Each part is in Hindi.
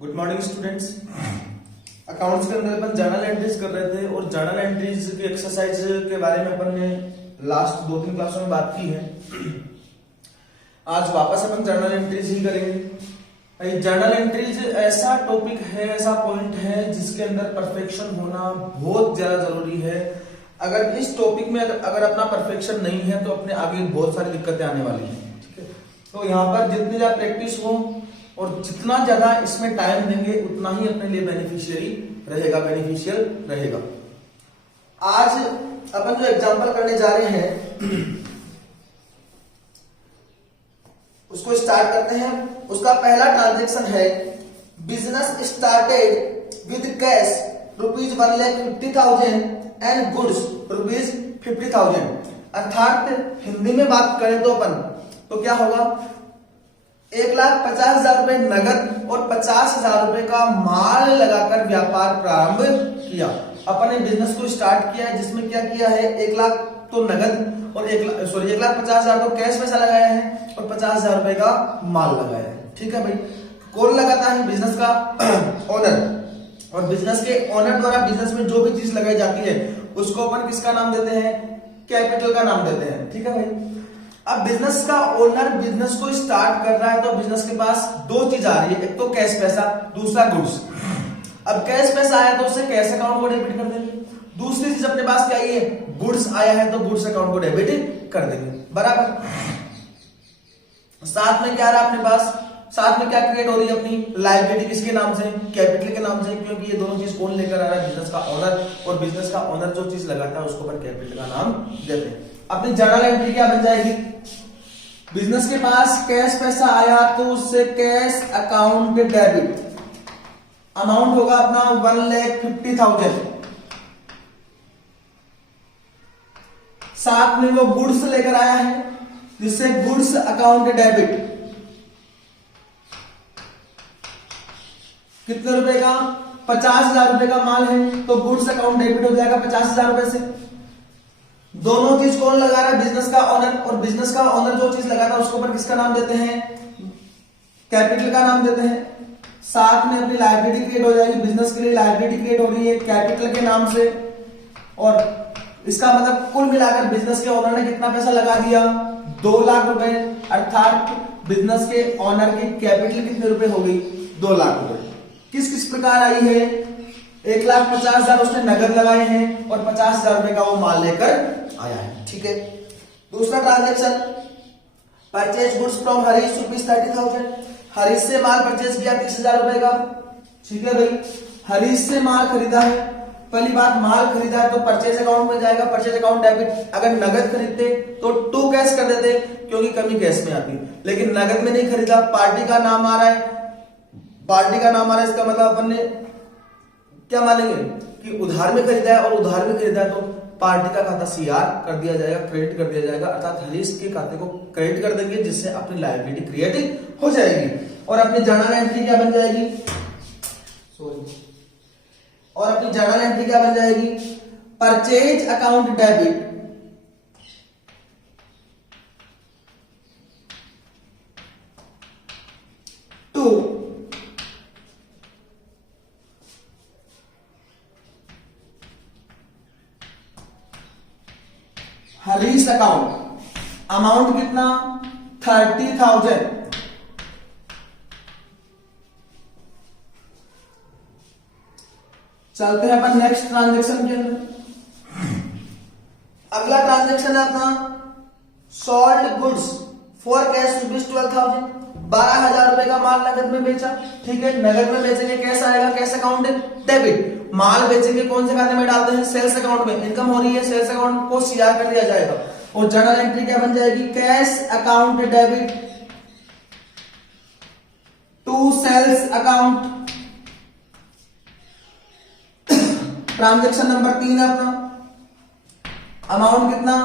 Good morning students. अकाउंट्स के अंदर अपन जर्नल एंट्रीज कर रहे थे और जर्नल एंट्रीज की एक्सरसाइज के बारे में अपन ने लास्ट 2-3 क्लासों में बात की है। आज वापस अपन जर्नल एंट्रीज ही करेंगे। जर्नल एंट्रीज ऐसा टॉपिक है, ऐसा पॉइंट है जिसके अंदर परफेक्शन होना बहुत ज्यादा जरूरी है। अगर इस टॉपिक में अगर अपना परफेक्शन नहीं है तो अपने आगे बहुत सारी दिक्कतें आने वाली हैं। ठीक है, तो यहाँ पर जितनी ज्यादा प्रैक्टिस हो और जितना ज्यादा इसमें टाइम देंगे उतना ही अपने लिए बेनिफिशियल रहेगा। आज अपन जो एग्जांपल करने जा रहे हैं उसको स्टार्ट करते हैं। उसका पहला ट्रांजैक्शन है business started with cash ₹1,50,000 and goods ₹50,000। अर्थात हिंदी में बात करें तो अपन तो क्या होगा, 1,50,000 रुपए नगद और 50,000 रुपए का माल लगाकर व्यापार प्रारंभ किया। अपन ने बिजनेस को स्टार्ट किया है जिसमें क्या किया है, 1 लाख तो नगद और 1,50,000 तो कैश पैसा लगाया है और 50,000 रुपए का माल लगाया है। ठीक है भाई, कौन लगाता है? बिजनेस का ओनर। और बिजनेस के ओनर द्वारा बिजनेस में जो भी चीज लगाई जाती है उसको अपन किसका नाम देते हैं? कैपिटल का नाम देते हैं। ठीक है भाई, अब बिजनेस का ओनर बिजनेस को स्टार्ट कर रहा है तो बिजनेस के पास दो चीज आ रही है, एक तो कैश पैसा, दूसरा गुड्स। अब कैश पैसा आया तो उसे कैश अकाउंट को डेबिट कर देंगे। दूसरी चीज अपने पास क्या है, गुड्स आया है तो गुड्स अकाउंट को डेबिट कर देंगे। बराबर। साथ में क्या आ रहा है अपने पास, साथ में क्या क्रिएट हो रही है अपनी लायबिलिटी, किसके नाम से? कैपिटल के नाम से, क्योंकि ये दोनों चीज कौन लेकर आ रहा है? बिजनेस का ओनर। और बिजनेस का ओनर जो चीज लगाता है उसको अपन कैपिटल का नाम देते हैं। अपनी जर्नल एंट्री क्या बन जाएगी? बिजनेस के पास कैश पैसा आया तो उससे कैश अकाउंट डेबिट, अमाउंट होगा अपना 1,50,000। साथ में वो गुड्स लेकर आया है जिससे गुड्स अकाउंट डेबिट, कितने रुपए का? 50,000 रुपए का माल है तो गुड्स अकाउंट डेबिट हो जाएगा 50,000 रुपए से। दोनों चीज कौन लगा रहा है? बिजनेस का ओनर। और बिजनेस का ओनर जो चीज लगाता है उसको अपन किसका नाम देते हैं? कैपिटल का नाम देते हैं। साथ में अपनी लायबिलिटी क्रिएट हो जाएगी, बिजनेस के लिए लायबिलिटी क्रिएट हो रही है कैपिटल के नाम से। और इसका मतलब कुल मिलाकर बिजनेस के ओनर ने कितना पैसा लगा दिया? 2 लाख रुपए। अर्थात बिजनेस के ओनर की कैपिटल कितने रुपए हो गई? 2 लाख रुपए। किस किस प्रकार आई है? 1,50,000 उसने नगद लगाए हैं और 50,000 रुपए का वो माल लेकर आया है। ठीक है, दूसरा transaction purchase goods from Harish ₹30,000। Harish से माल परचेज किया 30,000 रुपए का। ठीक है भाई, हरीश से माल खरीदा है। पहली बात, माल खरीदा है तो परचेज अकाउंट में जाएगा, परचेज अकाउंट डेबिट। अगर नगद खरीदते तो टू कैश कर देते क्योंकि कमी कैश में आती, लेकिन नगद में नहीं खरीदा, पार्टी का नाम आ रहा है, पार्टी का नाम आ रहा है, इसका मतलब अपन ने क्या मानेंगे कि उधार में खरीदा है और उधार में खरीदा है तो पार्टी का खाता सीआर कर दिया जाएगा, क्रेडिट कर दिया जाएगा। अर्थात हरीश के खाते को क्रेडिट कर देंगे जिससे अपनी लायबिलिटी क्रिएट हो जाएगी। और अपनी जर्नल एंट्री क्या बन जाएगी? और अपनी जर्नल एंट्री क्या बन जाएगी? Purchase account debit to Harish account. Amount कितना? 30,000। चलते हैं अपन नेक्स्ट ट्रांजैक्शन के अंदर। अगला ट्रांजैक्शन है अपना सोल्ड गुड्स फॉर कैश ₹12,000। 12,000 रुपए का माल नगद में बेचा। ठीक है, नगद में बेचेंगे, कैश आएगा, कैश अकाउंट डेबिट। माल बेचेंगे कौन से खाते में डालते हैं? सेल्स अकाउंट में। इनकम हो रही है, सेल्स अकाउंट को सीआर कर दिया जाएगा। और जर्नल एंट्री क्या बन जाएगी? Cash account debit to sales account. Transaction number 3 है अपना। अमाउंट कितना?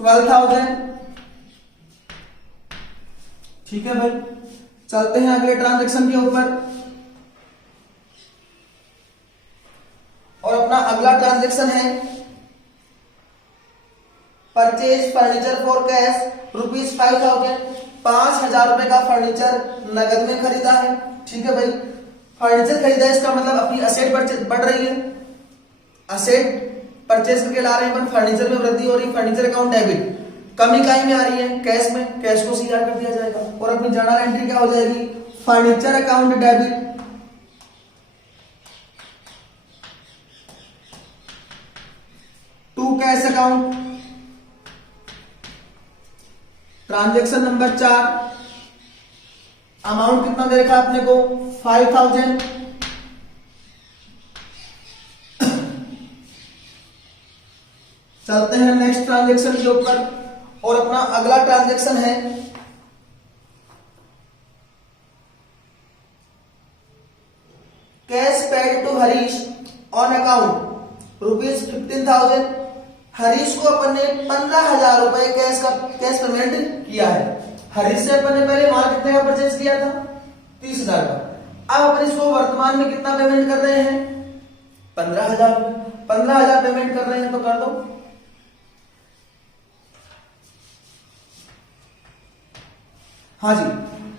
12,000। ठीक है भाई, चलते हैं अगले ट्रांजैक्शन के ऊपर। और अपना अगला ट्रांजैक्शन है परचेज फर्नीचर फॉर कैश ₹5,000। 5,000 रुपए का फर्नीचर नगद में खरीदा है। ठीक है भाई, फर्नीचर खरीदा है, इसका मतलब अपनी असेट बढ़ रही है, असेट परचेज करके ला रहे हैं, पर फर्नीचर में वृद्धि हो रही है, फर्नीचर अकाउंट डेबिट। कमी इकाई में आ रही है कैश में, कैश को सीआर कर दिया जाएगा और अपनी जर्नल एंट्री क्या हो जाएगी, furniture account debit to cash account. Transaction number 4, amount कितना दे रखा अपने को 5000। चलते हैं नेक्स्ट ट्रांजैक्शन के ऊपर और अपना अगला ट्रांजैक्शन है cash paid to Harish on account ₹15,000। Harish को अपन ने 15,000 रुपए कैश पेमेंट किया है। हरीश से अपन ने पहले माल कितने का परचेज किया था, 30,000 का। अब अपन इसको वर्तमान में कितना पेमेंट कर रहे हैं, 15,000 रुपए। 15,000 पेमेंट कर रहे हैं तो कर दो। हाँ जी,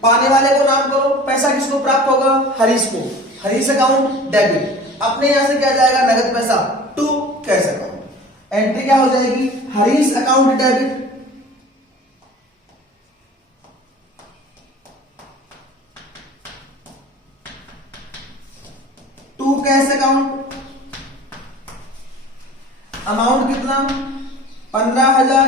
पाने वाले को नाम करो, पैसा किसको प्राप्त होगा, हरीश को। हरीश अकाउंट डेबिट, अपने यहां से क्या जाएगा, नगद पैसा टू कैश अकाउंट। एंट्री क्या हो जाएगी, Harish account debit to cash account. Amount कितना, 15,000।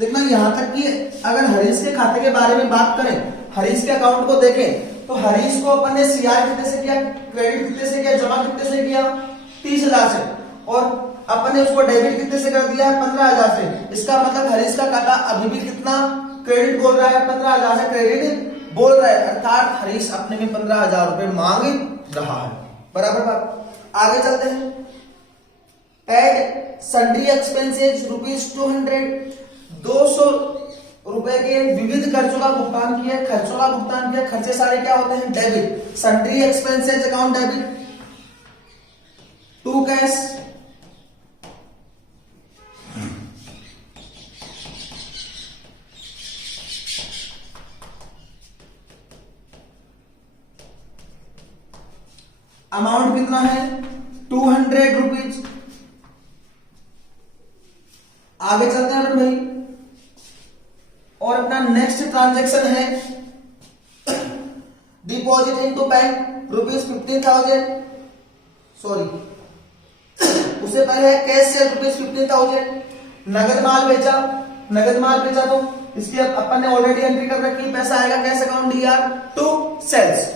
देखना यहां तक कि अगर हरीश के खाते के बारे में बात करें, हरीश के अकाउंट को देखें तो हरीश को अपन ने सीआर कितने से किया, क्रेडिट कितने से किया, जमा कितने से किया, 30,000 से, और अपन ने उसको डेबिट कितने से कर दिया, 15,000 से। इसका मतलब हरीश का खाता अभी भी कितना क्रेडिट बोल रहा है, 15,000 से क्रेडिट बोल रहा है, अर्थात हरीश अपने में 15,000 रुपए मांग रहा है। बराबर बात। आगे चलते हैं। पेड सन्ड्री एक्सपेंसेज ₹200, 200 रुपए के विविध खर्चों का भुगतान किया, खर्चों का भुगतान किया। खर्चे सारे क्या होते हैं, debit. Sundry expenses account debit to cash. Amount कितना है, 200 रुपीज। आगे चलते हैं भाई, और अपना नेक्स्ट ट्रांजैक्शन है डिपॉजिट इनटू बैंक ₹15,000। सॉरी, उससे पहले कैश से ₹15,000। नगद माल बेचा, नगद माल बेचा तो इसकी अपन ने ऑलरेडी एंट्री कर रखी, पैसा आएगा cash account DR to sales.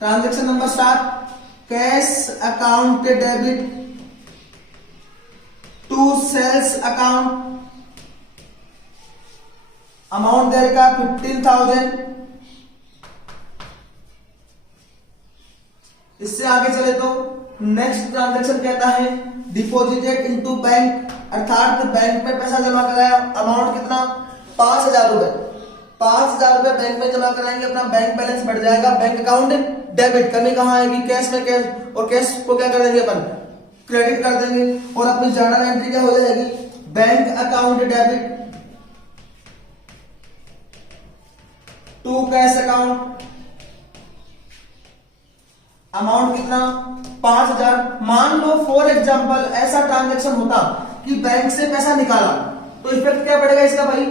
Transaction number 7, cash account debit to sales account. Amount दे रखा 15,000। इससे आगे चले तो नेक्स्ट ट्रांजैक्शन कहता है डिपॉजिटेड इनटू बैंक, अर्थात बैंक में पैसा जमा कराया। अमाउंट कितना, 5,000 रुपए। 5,000 रुपए बैंक में जमा कराएंगे, अपना बैंक बैलेंस बढ़ जाएगा। बैंक अकाउंट डेबिट, कमी कहां आएगी, कैश में। कैश और कैश को क्या कर देंगे अपन, क्रेडिट कर देंगे, और अपनी जर्नल एंट्री क्या हो जाएगी, bank account debit to cash account. Amount कितना, 5,000। मान लो फॉर एग्जांपल ऐसा ट्रांजैक्शन होता कि बैंक से पैसा निकाला, तो इफेक्ट क्या पड़ेगा इसका भाई,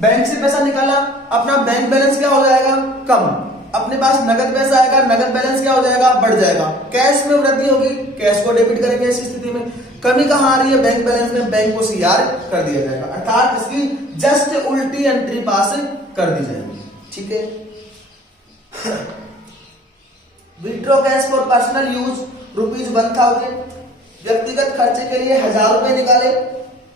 बैंक से पैसा निकाला, अपना बैंक बैलेंस क्या हो जाएगा, कम। अपने पास नगद पैसा आएगा, नगद बैलेंस क्या हो जाएगा, बढ़ जाएगा। कैश में वृद्धि होगी, कैश को डेबिट करेंगे। इस स्थिति में कमी कहां आ रही है, बैंक बैलेंस में, बैंक को सीआर कर दिया जाएगा, अर्थात इसकी जस्ट उल्टी एंट्री पास कर दी जाएगी। ठीक है। Withdraw cash for personal use ₹1,000। व्यक्तिगत खर्चे के लिए 1,000 रुपए निकाले,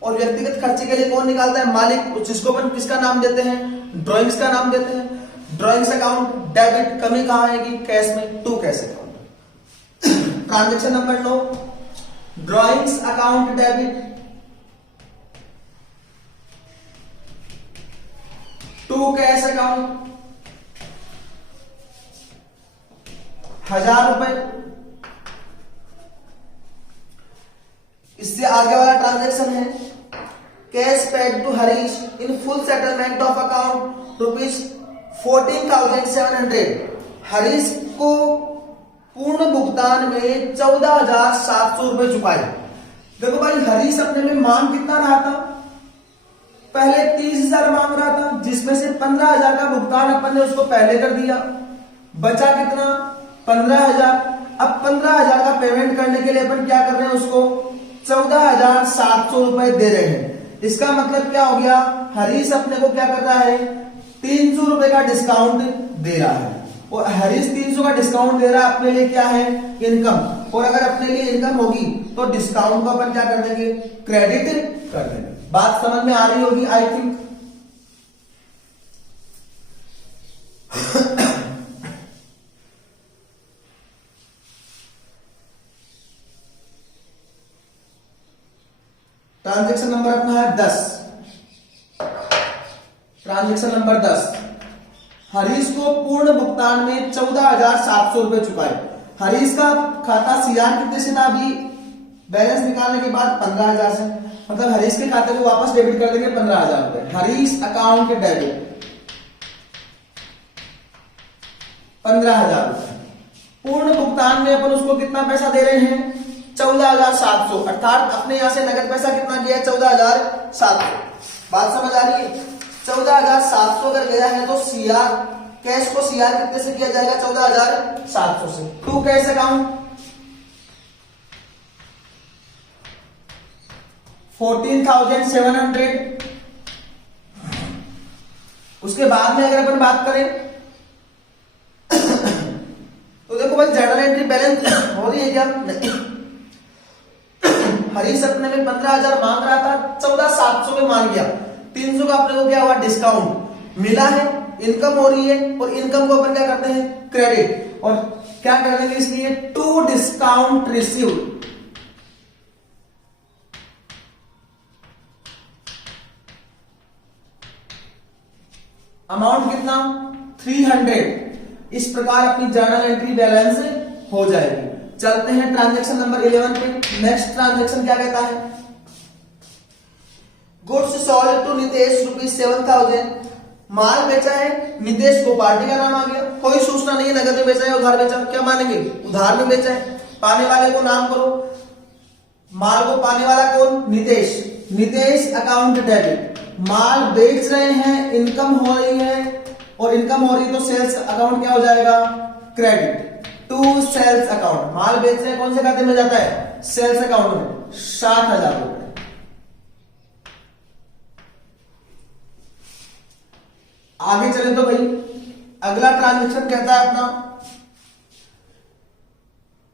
और व्यक्तिगत खर्चे के लिए कौन निकालता है, मालिक, जिसको अपन किसका नाम देते हैं, ड्रॉइंग्स का नाम देते हैं। ड्रॉइंग्स अकाउंट डेबिट, कमी कहां आएगी, कैश में, to cash account. Transaction number 9, drawings account debit to cash account. 1,000 रुपए। इससे आगे वाला ट्रांजैक्शन है cash paid to Harish in full settlement of account 14,700 Harish को पूर्ण भुगतान में 14,700 रुपए चुकाए। देखो भाई हरीश अपने में मांग कितना रहा था, पहले 30,000 मांग रहा था, जिसमें से 15,000 का भुगतान अपन ने उसको पहले कर दिया, बचा कितना 15,000। अब 15,000 का पेमेंट करने के लिए अपन क्या कर रहे हैं, उसको 14,700 रुपए दे रहे हैं। इसका मतलब क्या हो गया, हरीश अपने को क्या कर रहा है, 300 रुपए का डिस्काउंट दे रहा है। और हरीश 300 का डिस्काउंट दे रहा है, अपने लिए क्या है, इनकम। और अगर अपने लिए इनकम होगी तो डिस्काउंट को अपन क्या कर देंगे, क्रेडिट कर देंगे। बात समझ में आ रही होगी आई थिंक। ट्रांजैक्शन नंबर अपना है 10। ट्रांजैक्शन नंबर 10, हरीश को पूर्ण भुगतान में 14,700 रुपए चुकाए। हरीश का खाता सीआर कितने से था, अभी बैलेंस निकालने के बाद 15,000 से, मतलब हरीश के खाते को वापस डेबिट कर देंगे 15,000 रुपए। हरीश अकाउंट डेबिट 15,000 रुपए। पूर्ण भुगतान में अपन उसको कितना पैसा दे रहे हैं, 14,700, अर्थात अपने यहां से नगद पैसा कितना दिया है, 14,700। बात समझ आ रही है। 14,700 अगर गया है तो सीआर कैश को सीआर कितने से किया जाएगा, 14,700 से। To cash account 14,700। उसके बाद में अगर अपन बात करें तो देखो भाई जर्नल एंट्री बैलेंस हो रही है क्या, नहीं। हरीश अपने में 15,000 मांग रहा था, 14,700 में मान गया। 300 का अपने को क्या हुआ, डिस्काउंट मिला है, इनकम हो रही है, और इनकम को अपन क्या करते हैं, क्रेडिट। और क्या कर देंगे इसलिए, टू डिस्काउंट रिसीव्ड। अमाउंट कितना, 300। इस प्रकार अपनी जर्नल एंट्री बैलेंस हो जाएगी। चलते हैं ट्रांजैक्शन नंबर 11 पे। नेक्स्ट ट्रांजैक्शन क्या कहता है, गुड्स सोल्ड टू नितेश ₹7,000। माल बेचा है नितेश को, पार्टी का नाम आ गया, कोई सूचना नहीं है नगद में बेचा है उधार बेचा, क्या मानेंगे, उधार में बेचा है। पाने वाले को नाम करो, माल को पाने वाला कौन, नितेश। Nitesh account debit. माल बेच रहे हैं, इनकम हो रही है, और इनकम हो रही तो सेल्स अकाउंट क्या हो जाएगा, क्रेडिट। टू सेल्स अकाउंट, माल बेच रहे हैं कौन से खाते में जाता है, सेल्स अकाउंट में, 60,000 रुपए। आगे चले तो भाई अगला ट्रांजेक्शन कहता है अपना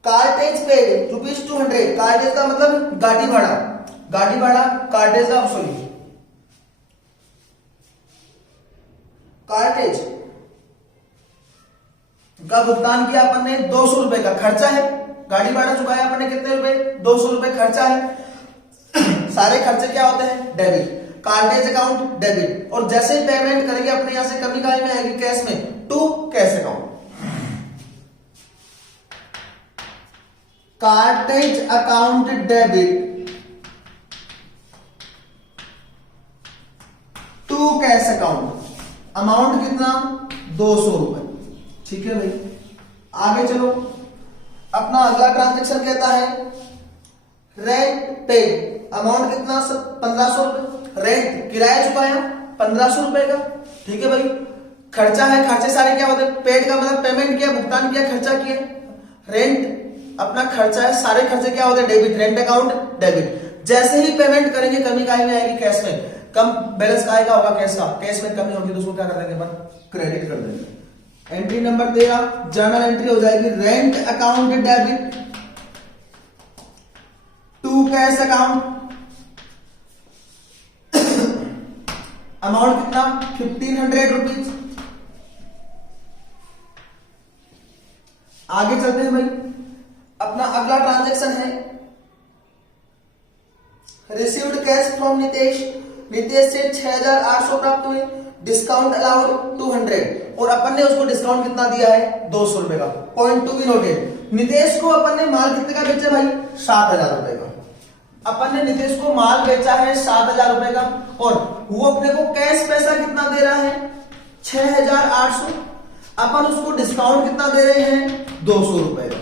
कार्टेज पेड ₹200। कार्टेज का मतलब गाड़ी भाड़ा, गाड़ी भाड़ा कार्टेज का वसूली। कार्टेज का भुगतान किया अपन ने, 200 रुपए का खर्चा है, गाड़ी भाड़ा चुकाया अपन ने कितने रुपए, 200 रुपए खर्चा है। सारे खर्चे क्या होते हैं, डेबिट। Cartridge account debit. और जैसे ही पेमेंट करेंगे अपने यहां से कमी काय में आएगी, कैश में, to cash account. Cartage account debit to cash account. Amount कितना, 200 रुपए। ठीक है भाई, आगे चलो। अपना अगला ट्रांजेक्शन कहता है रेंट पेड। अमाउंट कितना, 1,500 रुपए। रेंट किराया चुकाया 1,500 रुपए का। ठीक है भाई, खर्चा है, खर्चे सारे क्या होते हैं, पेड का मतलब पेमेंट किया, भुगतान किया, खर्चा किया। रेंट अपना खर्चा है, सारे खर्चे क्या होते हैं, डेबिट। Rent account debit. जैसे ही पेमेंट करेंगे कमी काय में आएगी, कैश में। कम बैलेंस काय का होगा, कैश का। कैश में कमी होगी तो उसको क्या कर देंगे, क्रेडिट कर देंगे। एंट्री नंबर 13 जर्नल एंट्री हो जाएगी, rent account debit to cash account. Amount कितना, 1,500 रुपीज। आगे चलते हैं भाई, अपना अगला ट्रांजैक्शन है received cash from Nitesh. Nitesh से 6,800 प्राप्त हुए, डिस्काउंट अलाउड 200। और अपन ने उसको डिस्काउंट कितना दिया है, 200 रुपए का। Point to be noted, Nitesh को अपन ने माल कितने का बेचा भाई, 7,000 रुपए का। अपन ने नितेश को माल बेचा है 7,000 रुपए का, और वो अपने को कैश पैसा कितना दे रहा है, 6,800, अपन उसको डिस्काउंट कितना दे रहे हैं, 200 रुपए का।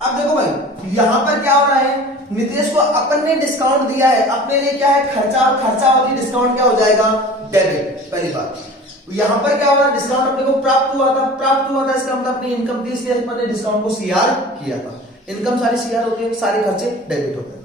अब देखो भाई यहां पर क्या हो रहा है, नितेश को अपन ने डिस्काउंट दिया है, अपने लिए क्या है खर्चा, और खर्चा वाली डिस्काउंट क्या हो जाएगा, डेबिट। पहली बात यहां पर क्या हो रहा है, डिस्काउंट अपने को प्राप्त हुआ था, इसका मतलब अपनी इनकम थी, इसलिए अपन ने डिस्काउंट को सीआर किया था। इनकम सारी सीआर होती है, सारे खर्चे डेबिट होते हैं।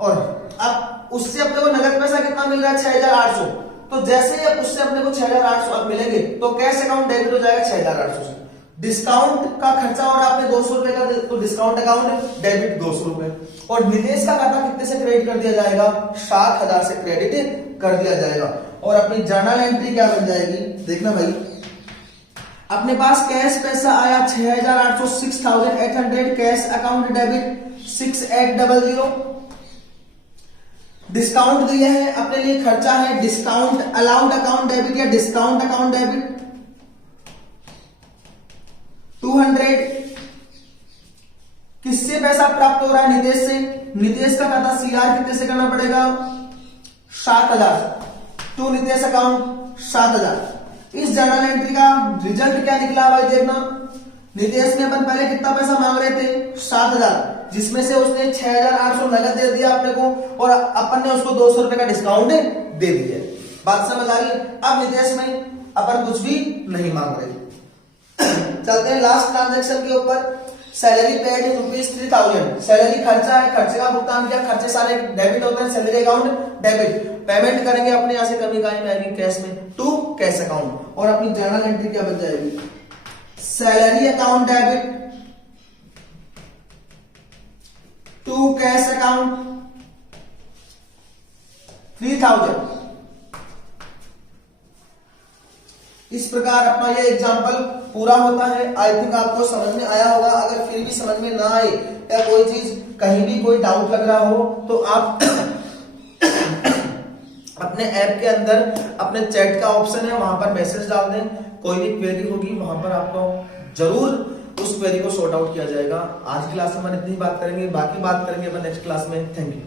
और अब उससे अपने को नगद पैसा कितना मिल रहा है, 6,800। तो जैसे ही अब उससे अपने को 6,800 अब मिलेंगे तो कैश अकाउंट डेबिट हो जाएगा 6,800 से। डिस्काउंट का खर्चा हो रहा है आपने 200 रुपए का, तो डिस्काउंट अकाउंट डेबिट 200 रुपए। और नितेश का खाता कितने से क्रेडिट कर दिया जाएगा, 7,000 से क्रेडिट कर दिया जाएगा। और अपनी जर्नल एंट्री क्या बन जाएगी, देखना भाई, अपने पास कैश पैसा आया 6,800, 6,800, कैश अकाउंट डेबिट 6,800, डिस्काउंट दिया है, अपने लिए खर्चा है डिस्काउंट अलाउड अकाउंट डेबिट या डिस्काउंट अकाउंट डेबिट 200। किससे पैसा प्राप्त हो रहा है, नितेश से। नितेश का खाता सीआर कितने से करना पड़ेगा, 7,000 टू नितेश अकाउंट 7,000। इस जर्नल एंट्री का रिजल्ट क्या निकला भाई, देखना। नितेश में अपन पहले कितना पैसा मांग रहे थे, 7,000, जिसमें से उसने 6,800 नगद दे दिया अपने को, और अपन ने उसको 200 रुपए का डिस्काउंट दे दिया। बात समझ आ रही। अब नितेश में अपन कुछ भी नहीं मांग रहे। चलते हैं लास्ट ट्रांजैक्शन के ऊपर। सैलरी पेड इन ₹3,000, सैलरी खर्चा है, खर्चे का भुगतान किया, खर्चे सारे डेबिट होते हैं, सैलरी अकाउंट डेबिट। पेमेंट करेंगे अपने यहां से कमी में आएगी कैश में, टू कैश अकाउंट। और अपनी जर्नल एंट्री क्या बन जाएगी, salary account debit to cash account 3,000। इस प्रकार अपना ये एग्जाम्पल पूरा होता है। आई थिंक आपको समझ में आया होगा। अगर फिर भी समझ में ना आए या कोई चीज कहीं भी कोई डाउट लग रहा हो तो आप अपने ऐप के अंदर अपने चैट का ऑप्शन है, वहां पर मैसेज डाल दें। कोई भी क्वेरी होगी वहां पर आपको जरूर उस क्वेरी को सॉर्ट आउट किया जाएगा। आज की क्लास में हम इतनी बात करेंगे, बाकी बात करेंगे अपन नेक्स्ट क्लास में। Thank you.